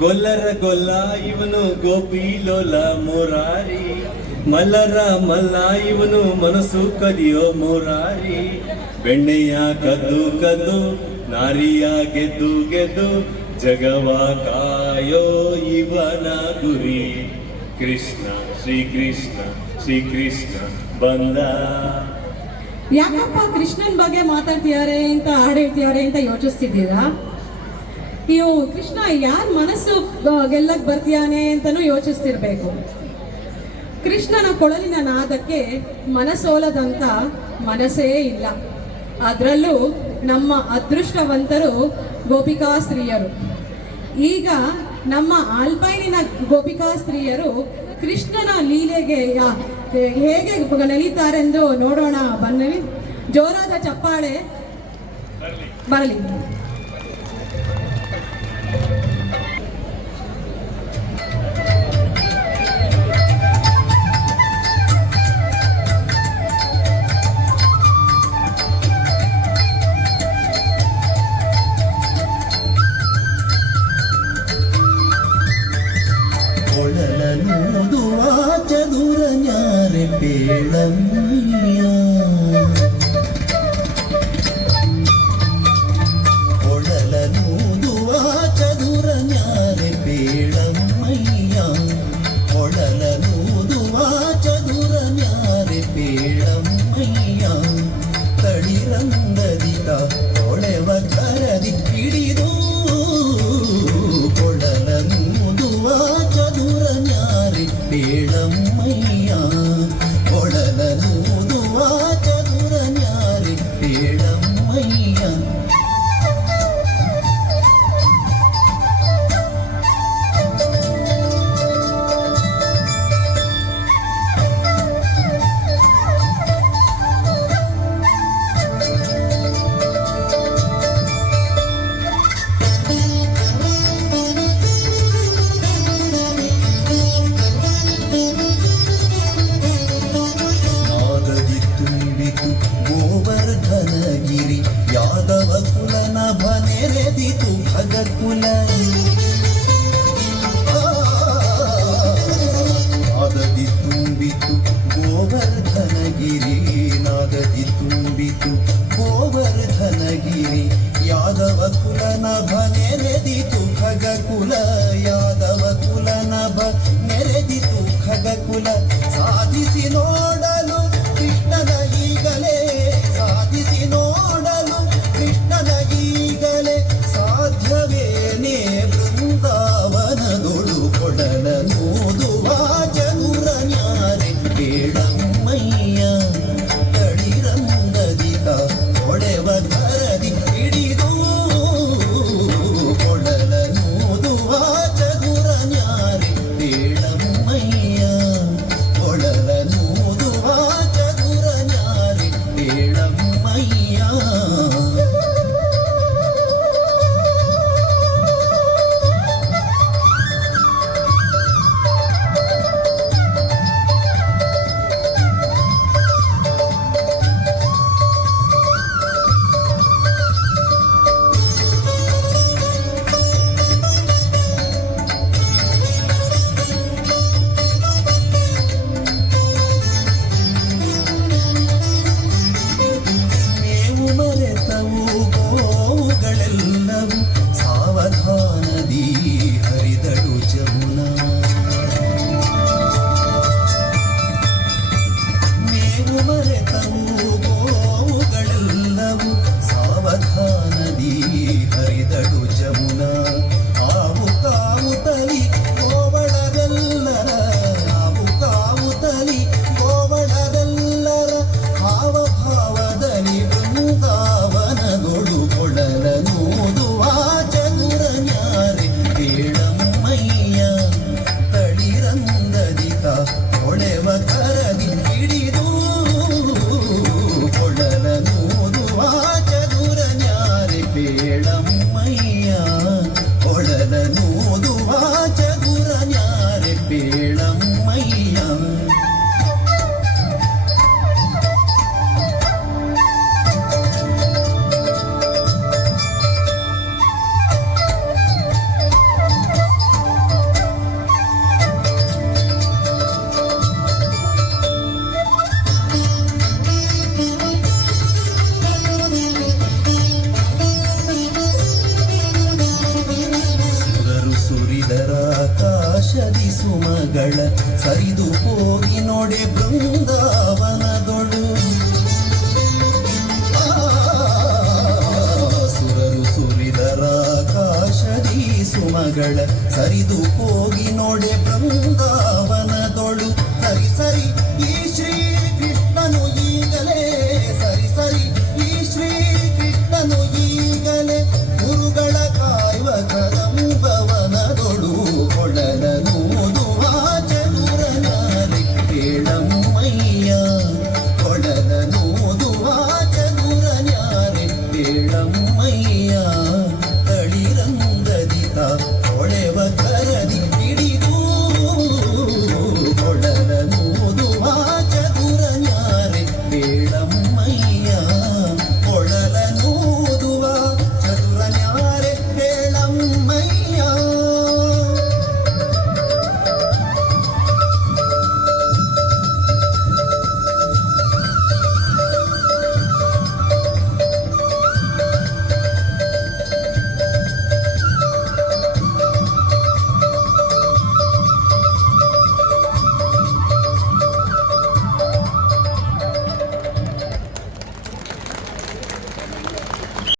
ಗೊಲ್ಲರ ಗೊಲ್ಲ ಇವನು ಗೋಪಿಲೋಲ ಮುರಾರಿ, ಮಲ್ಲರ ಮಲ್ಲ ಇವನು ಮನಸ್ಸು ಕದಿಯೋ ಮುರಾರಿ. ಬೆಣ್ಣೆಯ ಕದ್ದು ಕದ್ದು ನಾರಿಯ ಗೆದ್ದು ಗೆದ್ದು ಜಗವ ಕಾಯೋ ಇವನ ಗುರಿ. ಕೃಷ್ಣ ಶ್ರೀಕೃಷ್ಣ ಶ್ರೀಕೃಷ್ಣ ಬಂದ. ಯಾಕಪ್ಪ ಕೃಷ್ಣನ್ ಬಗ್ಗೆ ಮಾತಾಡ್ತಿದ್ದಾರೆ ಅಂತ ಹಾಡು ಹೇಳ್ತಿದ್ದಾರೆ ಅಂತ ಯೋಚಿಸ್ತಿದ್ದೀರಾ? ನೀವು ಕೃಷ್ಣ ಯಾರ ಮನಸ್ಸು ಗೆಲ್ಲಕ್ ಬರ್ತೀಯಾನೆ ಅಂತಾನೂ ಯೋಚಿಸ್ತಿರ್ಬೇಕು. ಕೃಷ್ಣನ ಕೊಳಲಿನ ನಾದಕ್ಕೆ ಮನಸೋಲದಂತ ಮನಸ್ಸೇ ಇಲ್ಲ. ಅದರಲ್ಲೂ ನಮ್ಮ ಅದೃಷ್ಟವಂತರು ಗೋಪಿಕಾ ಸ್ತ್ರೀಯರು. ಈಗ ನಮ್ಮ ಆಲ್ಪೈನಿನ ಗೋಪಿಕಾ ಸ್ತ್ರೀಯರು ಕೃಷ್ಣನ ಲೀಲೆಗೆ ಹೇಗೆ ನಲಿತಾರೆಂದು ನೋಡೋಣ ಬನ್ನಿ. ಜೋರಾದ ಚಪ್ಪಾಳೆ ಬರಲಿ. ಕೊಳಲನೂದುವ ಚದುರ ನ್ಯಾರೆ ಬೇಳಮ್ಮಯ್ಯ, ಕೊಳಲನೂದುವ ಚದುರ ನ್ಯಾರೆ ಬೇಳಮ್ಮಯ್ಯ, ಕೊಳಲನೂದುವ ಚದುರ ನ್ಯಾರೆ ಬೇಳಮ್ಮಯ್ಯ. ತಳಿರಂಗದಿತ ಕೊಳೆವ ಕರದಿ ಹಿಡಿದು ಕೊಳಲನೂದುವ ಚದುರ ನ್ಯಾರೆ ಬೇಳಮ್ಮಯ್ಯ, ಕೊಳಲನೂದುವ ಚದುರ ನ್ಯಾರೆ ಬೇಳಮ್ಮಯ್ಯ. ಗೋವರ್ಧನಗಿರಿ ಯಾದವ ಕುಲ ನಭ ನೆರೆದಿತು ಭಗಕುಲ. ನಾದದಿ ತುಂಬಿತು ಗೋವರ್ಧನಗಿರಿ, ನಾದದಿ ತುಂಬಿತು ಗೋವರ್ಧನಗಿರಿ. ಯಾದವ ಕುಲ ನಭ ನೆರೆದಿತು ಖಗಕುಲ, ಯಾದವ ಕುಲ ನಭ ನೆರೆದಿತು ಖಗಕುಲ. ಸಾಧಿಸಿ ನೋಡಲು ಕೃಷ್ಣನ ಈಗಲೇ, ಸಾಧಿಸಿ ನೋಡಲು ಕೃಷ್ಣನ ಈಗಲೇ ಸಾಧ್ಯವೇನೇ ಬೃಂದಾವನದೊಳು. ಕೊಳಲನೂದುವ ಚದುರ ನ್ಯಾರೆ ಬೇಳಮ್ಮಯ್ಯ, ತಳಿರಂಗದಿತ ಹೊಳೆವ ಕರದಿ ಹಿಡಿದು ಕೊಳಲನೂದುವ ಸುಮಗಳ ಸರಿದು ಹೋಗಿ ನೋಡೆ ಬೃಂದಾವನದೊಳು ಸುರರು ಸುರಿದರಾಕಾಶದಿ ಸುಮಗಳ ಸರಿದು ಹೋಗಿ ನೋಡೆ ಬೃಂದಾವನದೊಳು ಸರಿ ಸರಿ ಈ